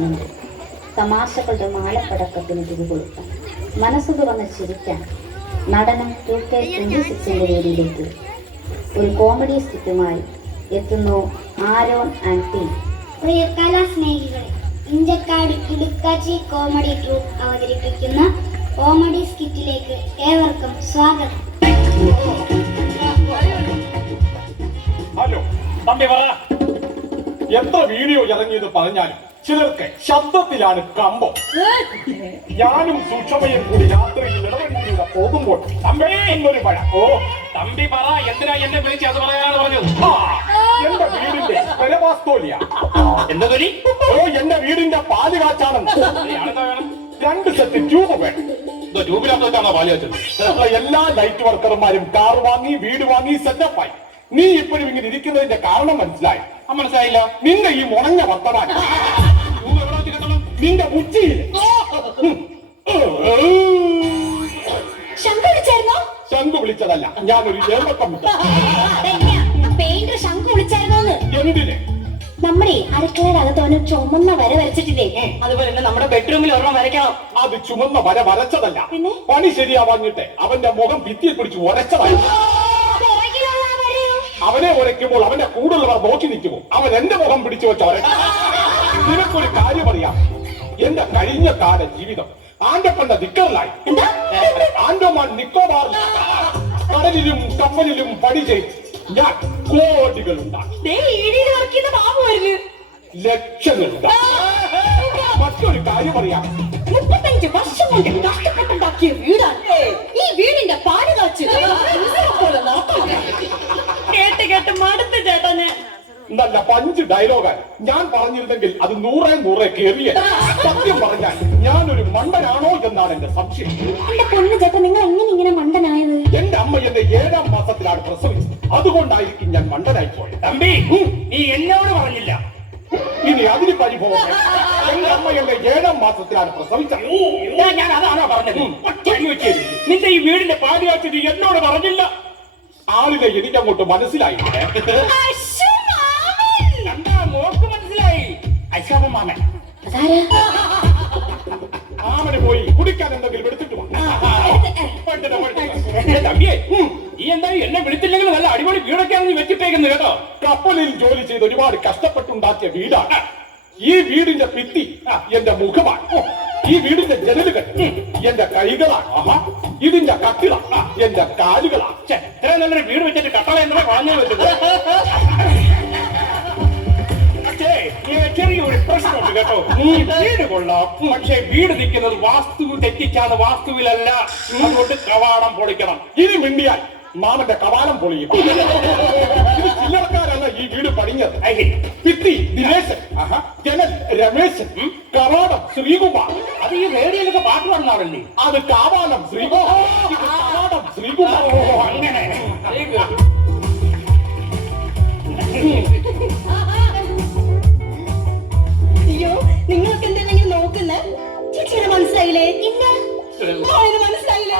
മുമ്പ് തമാശകളുടെ മാലപ്പടക്കത്തിന് തിരികൊളുത്താൻ മനസ്സ് തുറന്ന് ചിരിക്കാൻ നടനം 2K26 വേദിയിലേക്ക് ഒരു കോമഡി സ്കിറ്റുമായി എത്തുന്നു ആരോൺ ആൻഡ് ടീം. പ്രിയ കലാസ്നേഹികളെ, ഇഞ്ചക്കാട് കിടുക്കാച്ചി കോമഡി ട്രൂപ്പ് അവതരിപ്പിക്കുന്ന കോമഡി സ്കിറ്റിലേക്ക് ഏവർക്കും സ്വാഗതം. ഹലോ തമ്പി പറ, എത്ര വീഡിയോ ഇറങ്ങിയത് പറഞ്ഞാലും ചിലർക്ക് ശബ്ദത്തിലാണ് കമ്പം. ഞാനും സൂക്ഷ്മയും കൂടി രാത്രിയിൽ ഇടവഴിയിലൂടെ പോകുമ്പോൾ തമ്പേ എന്നൊരു മഴ. ഓ തമ്പി പറ, എന്തിനാ എന്നെ വിളിച്ച് അത് പറയാനാണ് പറഞ്ഞത്? എന്റെ വീടിന്റെ പെരവാസ്തോലിയ. എന്താ തൊലി? ഓ എന്റെ വീടിന്റെ പാല് കാച്ചാണെന്ന്. എന്താ വേണം? 2 സെറ്റ് ട്യൂബ് വേണം. ട്യൂബിനകത്താണോ പാല് വെച്ചത്? എല്ലാ ലൈറ്റ് വർക്കർമാരും കാർ വാങ്ങി വീട് വാങ്ങി സെറ്റപ്പായി. നീ ഇപ്പോഴും ഇങ്ങനെ ഇരിക്കുന്നതിന്റെ കാരണം മനസ്സിലായി? മനസ്സിലായില്ല. നിന്റെ ഈ മുണങ്ങ വർത്തമാനം നിന്റെ ഉച്ചിയിൽ ശംഖു വിളിച്ചതല്ല, ഞാനൊരു പെയിന്റർ ശംഖു വിളിച്ചായിരുന്നോന്ന്. എന്തിന്? നമ്മുടെ അടുക്കളയുടെ അകത്ത് അവന് ചുമന്ന വര വരച്ചിട്ടില്ലേ, അതുപോലെ തന്നെ നമ്മുടെ ബെഡ്റൂമിൽ ഒരെണ്ണം വരയ്ക്കണം. അത് ചുമന്ന വര വരച്ചതല്ല, പണി ശരിയാവാഞ്ഞിട്ട് അവന്റെ മുഖം ഭിത്തിയെ പിടിച്ച് ഉരച്ചതല്ല. അവനെ ഉരയ്ക്കുമ്പോൾ അവന്റെ കൂടുള്ളവർ നോക്കി നിൽക്കുമോ? അവൻ എന്റെ മുഖം പിടിച്ചു വെച്ച നിനക്കൊരു കാര്യം അറിയാം, എന്റെ കഴിഞ്ഞ കാല ജീവിതം ആന്റപ്പന്റെ ദിക്കറിലായി. ആൻഡോമാൻ നിക്കോബാറിൽ കടലിലും കപ്പലിലും പണി ചെയ്ത് ഞാൻ കോടികൾ ഉണ്ടാക്കി, ലക്ഷങ്ങൾ ഉണ്ടാക്കി. മറ്റൊരു കാര്യം അറിയാം, 35 വർഷം കൊണ്ട് കഷ്ടപ്പെട്ടുണ്ടാക്കിയ വീടാണ് ഈ വീടിന്റെ പാല് കാച്ച്. കേട്ട് കേട്ട് മടുത്ത് ചേട്ടന്. നല്ല 5 ഡയലോഗാണ് ഞാൻ പറഞ്ഞിരുന്നെങ്കിൽ അത് 100 കേറിയ. സത്യം പറഞ്ഞാൽ ഞാനൊരു മണ്ടനാണോ എന്നാണ് എന്റെ സംശയം. എന്റെ പൊന്നു ചേട്ടൻ, നിങ്ങൾ എങ്ങനെ ഇങ്ങനെ മണ്ടനായത്? എന്റെ അമ്മ എന്നെ 7ാം മാസത്തിലാണ് പ്രസവിച്ചത്, അതുകൊണ്ടായിരിക്കും ഞാൻ മണ്ടനായി പോയത്. തമ്പി, നീ എന്നോട് പറഞ്ഞില്ല. ഇനി അതിന് പരിഭവം. എന്റെ അമ്മ എന്നെ 7ാം മാസത്തിലാണ് പ്രസവിച്ചത്. ഞാൻ അതാണോ പറഞ്ഞത്? നിന്റെ ഈ വീടിന്റെ പാല് കാച്ചിട്ട് എന്നോട് പറഞ്ഞില്ല. ആളിനെ എനിക്കങ്ങോട്ട് മനസ്സിലായി. മോക്ക് മനസ്സിലായി. ഐശാബ് മാമൻ. മാമന് പോയി കുടിക്കാൻ എന്തെങ്കിലും എടുത്തിട്ട് തമ്പിയെ, ഈ എന്താ എന്നെ വിളിച്ചില്ലെങ്കിൽ നല്ല അടിപൊളി വീടൊക്കെയാണ് നീ വെച്ചിട്ടേക്കുന്നത് കേട്ടോ. കപ്പലിൽ ജോലി ചെയ്ത് ഒരുപാട് കഷ്ടപ്പെട്ടുണ്ടാക്കിയ വീടാണ്. ഈ വീടിന്റെ ഭിത്തി എന്റെ മുഖമാണ്. ഈ വീടിന്റെ ജനലുകൾ എന്റെ കൈകളാണ്. ഇതിന്റെ കട്ടിള എന്റെ കാലുകളാണ്. ഇത്ര നല്ലൊരു വീട് വെച്ചിട്ട് കട്ടള എന്താ പറഞ്ഞു വെച്ചത്? ചെറിയൊരു പ്രശ്നമുണ്ട് കേട്ടോ. വീട് കൊള്ളാം, പക്ഷേ വീട് നിൽക്കുന്നത് വാസ്തു തെറ്റിച്ചാണ്, വാസ്തുവിലല്ല. അതുകൊണ്ട് കവാടം പൊളിക്കണം. ഇനി മിണ്ടിയാൽ മാമന്റെ കവാലം പൊളിയും. ഇത് ചില്ലറക്കാരല്ല ഈ വീട് പണിഞ്ഞത്. ഭിത്തി ദിനേശൻ, ജനൽ രമേശൻ, കവാടം ശ്രീകുമാർ. അത് ഈ റേഡിയോയിലൊക്കെ പാട്ട് പാടുന്നാവല്ലേ? അത് കാവാലം ശ്രീകുമാർ, കവാടം ശ്രീകുമാർ. അങ്ങനെ അയ്യോ, നിങ്ങൾക്ക് എന്തെങ്കിലും നോക്കുന്നേ? ചേച്ചിയെ മനസ്സിലായില്ലേ? ഇല്ല, മനസ്സിലായില്ലേ?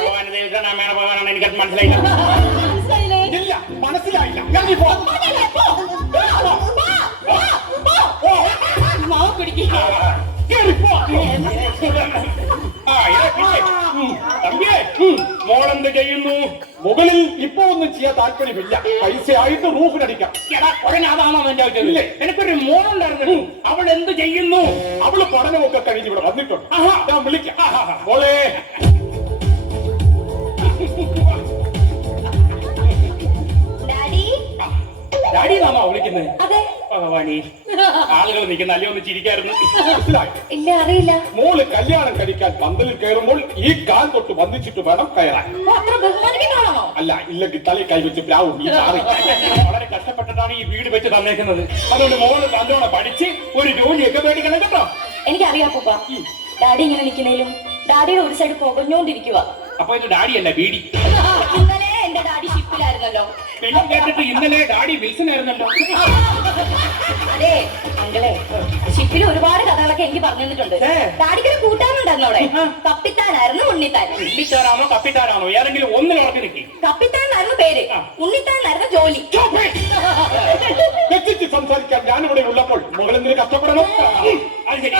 എനിക്ക് മനസ്സിലായില്ല. മനസ്സിലായില്ലേ? ഇല്ല, മനസ്സിലായില്ല. മാവ് പിടിക്കുക. മോളെന്ത് ചെയ്യുന്നു? മുകളിൽ ഇപ്പൊ ഒന്നും ചെയ്യാൻ താല്പര്യമില്ല. പൈസ ആയിട്ട് റൂഫിനടിക്കാം. അതാണോ ഞാൻ ചോദിച്ചത്? എനിക്കൊരു മോളുണ്ടായിരുന്നു, അവൾ എന്ത് ചെയ്യുന്നു? അവള് പഠനമൊക്കെ കഴിഞ്ഞ് ഇവിടെ വന്നിട്ടുണ്ട്. ഞാൻ വിളിക്കാം. മോളെ, ഡാഡി നാമോ വിളിക്കുന്നത്? അതെ. ഭഗവാനി, ആളുകൾ നിൽക്കുന്ന അല്ലേ ഒന്ന് ചിരിക്കായിരുന്നു. ഇല്ല, അറിയില്ല. മോള് കല്യാണം കഴിക്കാൻ പന്തലിൽ കയറുമ്പോൾ ഈ കാൽ തൊട്ട് വന്നിച്ചിട്ട് വേണം കയറാൻ. അല്ല, ഇല്ലെങ്കിൽ തലയിൽ കൈവച്ച് പ്രാവും. വളരെ കഷ്ടപ്പെട്ടിട്ടാണ് ഈ വീട് വെച്ച് തന്നേക്കുന്നത്. അതുകൊണ്ട് മോള് നല്ലോണം പഠിച്ച് ഒരു ജോലിയൊക്കെ മേടിക്കണം കേട്ടോ. എനിക്കറിയാം പൂപ്പ, ഡാഡി ഇങ്ങനെ നിൽക്കുന്നതിലും ഡാഡിയുടെ ഒരു സൈഡ് പുകഞ്ഞോണ്ടിരിക്കുക. അപ്പൊ ഇത് ഡാഡിയല്ല, ബീഡി. ഇന്നലെ എന്റെ ഡാഡി ഷിപ്പിലായിരുന്നല്ലോ. പിന്നെ കേട്ടിട്ട് ഇന്നലെ ഡാഡി വിൽസൺ ആയിരുന്നല്ലോ. അതെ അങ്കിളെ, ഷിപ്പിൽ ഒരുപാട് കഥകളൊക്കെ എനിക്ക് പറഞ്ഞു തന്നിട്ടുണ്ട്. ഡാഡിക്ക് ഒരു കൂട്ടാനുണ്ടായിരുന്നു അവിടെ. കപ്പിത്താനായിരുന്നു ഉണ്ണിത്താൻ. ഉണ്ണിത്താനാണോ കപ്പിത്താനാണോ ഏതെങ്കിലും ഒന്നിൽ ഉറച്ചു നിൽക്കി. കപ്പിത്താനായിരുന്നു പേര്, ഉണ്ണിത്താനായിരുന്നു ജോലി. സംസാരിക്കാൻ ഞാനിവിടെ ഉള്ളപ്പോൾ മുകളിൽ നിന്ന് കഷ്ടപ്പെടണം. അത് ശരി,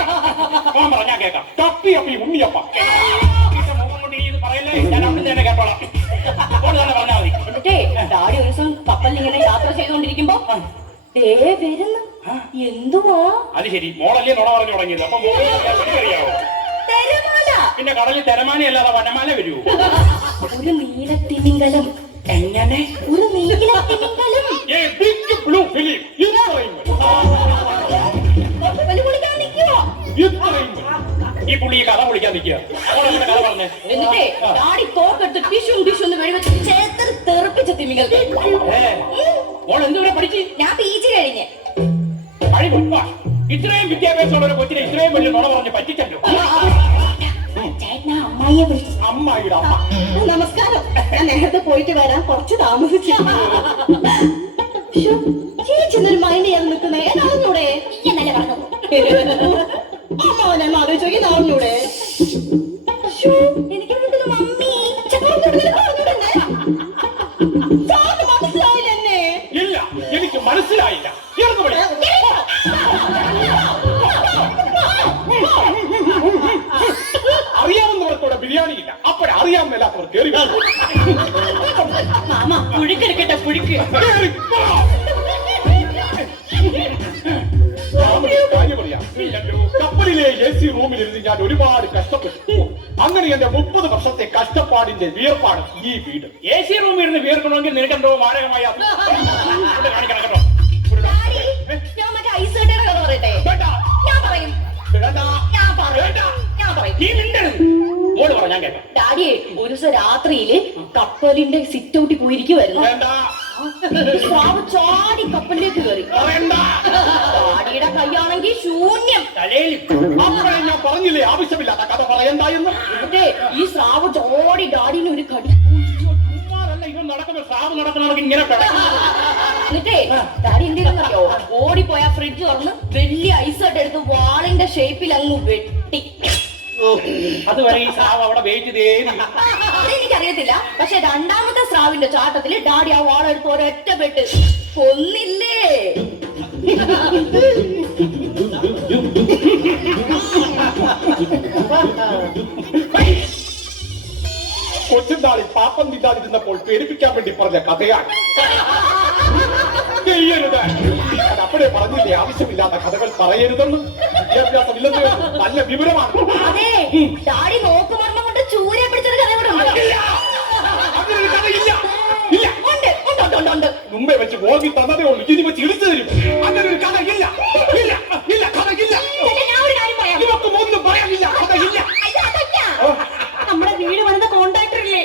പറഞ്ഞാ കേൾക്കാം. കപ്പി അപ്പി ഉണ്ണിയപ്പ മുഖം കൊണ്ട് ഇത് പറയല്ലേ, ഞാൻ അവിടെ തന്നെ കേട്ടോളാം. അപ്പോൾ തന്നെ പറഞ്ഞാൽ മതി. എന്നിട്ടേ ഡാഡി ഒരു ദിവസം കപ്പലിൽ ഇങ്ങനെ യാത്ര ചെയ്തുകൊണ്ടിരിക്കുമ്പോ ദേ വരുന്നു. എന്തുവാ? അത് ശരി, മോളല്ലേ നുണ പറഞ്ഞു തുടങ്ങിയത്. അപ്പൊ അറിയാവോ? തിരമാല. പിന്നെ കടലിൽ തിരമാലയല്ലാതെ വനമാല വരൂ. ഒരു നീലത്തിമിംഗലം. എങ്ങനെ? ഒരു നീലത്തിമിംഗലം. കപ്പല് കുളിക്കാൻ നിൽക്കുവോ? ഈ പുള്ളി കഥ പൊളിക്കാൻ നിൽക്കുക. കഥ പറഞ്ഞേ. എന്നിട്ടേ ഡാഡി തോക്കെടുത്ത് ടിഷും ടിഷുന്ന് വെടിവെച്ച് ചേർത്ത് തെറിപ്പിച്ച തിമിംഗൽ. മോൾ എന്തുവരെ പഠിച്ച്? ഞാൻ PG കഴിഞ്ഞ്. ഇത്രയും വിദ്യാഭ്യാസമുള്ള ഒരു കൊച്ചിനെ ഇത്രയും വലിയ നുണ പറഞ്ഞ് പറ്റിച്ചല്ലോ. ചേട്ടനാ അമ്മായിയെ വിളിച്ചു. അമ്മായിയുടെ അമ്മ. നമസ്കാരം, ഞാൻ നേരത്തെ പോയിട്ട് വരാൻ കുറച്ച് താമസിച്ചു. ചേച്ചിന്നൊരു മൈൻഡ് ചെയ്യാൻ നിൽക്കുന്നേ അറിഞ്ഞൂടെ? എന്നല്ലേ പറഞ്ഞു അമ്മാവനെ ആലോചിച്ചോക്കി അറിഞ്ഞൂടെ? എനിക്ക് മമ്മി മനസ്സിലായില്ല എന്നെ. ഇല്ല, എനിക്ക് മനസ്സിലായില്ല. അറിയാവുന്നവർക്കൂടെ ബിരിയാണി ഇല്ല, അപ്പോഴറിയാൻ മേലാത്തവർ കയറി മാമ പുഴുക്കെടുക്കട്ടെ, പുഴുക്ക്. കാര്യം അറിയാം. കപ്പലിലെ AC റൂമിലിരുന്ന് ഞാൻ ഒരുപാട് കഷ്ടപ്പെട്ടു. അങ്ങനെ എന്റെ 30 വർഷത്തെ കഷ്ടപ്പാടിന്റെ വിയർപ്പാണ് ഈ വീട്. AC റൂമിൽ ഇരുന്ന് വിയർക്കണമെങ്കിൽ നിനക്കെന്തോ മാരകമായ കാണിക്കണം കേട്ടോ. ഞാൻ മറ്റേ ഐസ് കട്ടയുടെ കഥ പറയട്ടെ? ഞാൻ പറയും. മോള് പറ, ഞാൻ കേട്ടോ. ഡാഡിയെ ഒരു ദിവസം രാത്രിയില് കപ്പലിന്റെ സിറ്റ് ഔട്ടിൽ പോയിരിക്കുവായിരുന്നു. സ്രാവ് ചാടി കപ്പലിലേക്ക് കയറി. ഡാഡിയുടെ കൈയാണെങ്കിൽ ശൂന്യം. അപ്പോഴേ ഞാൻ പറഞ്ഞില്ലേ ആവശ്യമില്ലാത്ത കഥ പറയണ്ട എന്ന്. എന്നിട്ടേ ഈ സ്രാവ് ചാടി ഡാഡിന് ഒരു കടി. ഇവൻ നടക്കുന്ന സ്രാവ് നടക്കുന്നവർക്ക് ഇങ്ങനെ എന്നിട്ടേ ഡാഡി എന്തെയ്യോ, ഓടിപ്പോയ ഫ്രിഡ്ജ് തുറന്ന് വലിയ ഐസ് കട്ട എടുത്ത് വാളിന്റെ ഷേപ്പിൽ അങ്ങ് വെട്ടി. അതുവരെ ഈ സ്രാവ് അവിടെ വെയിറ്റ് ചെയ്ത്. അതെനിക്കറിയത്തില്ല, പക്ഷെ രണ്ടാമത്തെ സ്രാവിന്റെ ചാട്ടത്തില് ഡാഡി ആ വാളെടുത്ത് ഒരൊറ്റ പെട്ട് കൊന്നില്ലേ. കൊച്ചുനാളിൽ പാപ്പം തിന്നാതിരുന്നപ്പോൾ പേടിപ്പിക്കാൻ വേണ്ടി പറഞ്ഞ കഥയാണ്. ചെയ്യരുത്. അപ്പോഴേ പറഞ്ഞില്ലേ ആവശ്യമില്ലാത്ത കഥകൾ പറയരുതെന്നും. വിദ്യാഭ്യാസമില്ലെന്ന് നല്ല വിവരമാണ്. അതെ, ഡാഡി നോക്കുമർമ്മം കൊണ്ട് ചൂരെ പിടിച്ചൊരു കഥ കൂടെ ഉണ്ട്. അങ്ങനൊരു കഥയില്ല. ഇല്ല, ഉണ്ട്. മുമ്പേ വെച്ച് ഓർമ്മി തന്നതേ ഉള്ളൂ. ഇനി വെച്ച് ഇടിച്ചു തരും. അങ്ങനെ ഒരു കഥ ഇല്ല. ഇല്ല, ഇല്ല, കഥയില്ല. ഞാൻ ഒരു കാര്യം പറയാം. ഇവക്കും ഒന്നും പറയാനില്ല. കഥയില്ല. നമ്മുടെ വീട് പണിത കോൺട്രാക്ടർ ഇല്ലേ,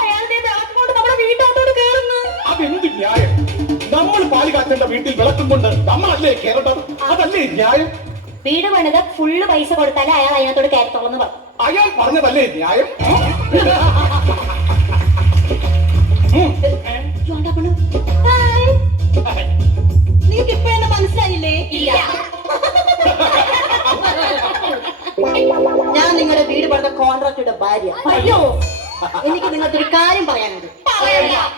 അയാളുടെ വിളക്കുകൊണ്ട് നമ്മുടെ വീട്ടകത്തോട് കയറുന്നു. അതെന്ത് ന്യായം? നമ്മൾ പാല് കാച്ചേണ്ട വീട്ടിൽ വിളക്കും കൊണ്ട് നമ്മളല്ലേ കയറേണ്ടത്? അതല്ലേ ന്യായം? വീട് പണിത ഫുള്ള് പൈസ കൊടുത്താലേ അയാൾ അതിനകത്തോട് കയറത്തോളെന്ന് പറഞ്ഞു. അയാൾ പറഞ്ഞതല്ലേ ന്യായം? നിങ്ങൾക്ക് ഇപ്പൊ എന്നെ മനസ്സിലായില്ലേ? ഇല്ല. ഞാൻ നിങ്ങളുടെ വീട് പണിത കോൺട്രാക്ടറുടെ ഭാര്യ. അയ്യോ, എനിക്ക് നിങ്ങൾക്ക് ഒരു കാര്യം പറയാനുണ്ട്. പറയാം.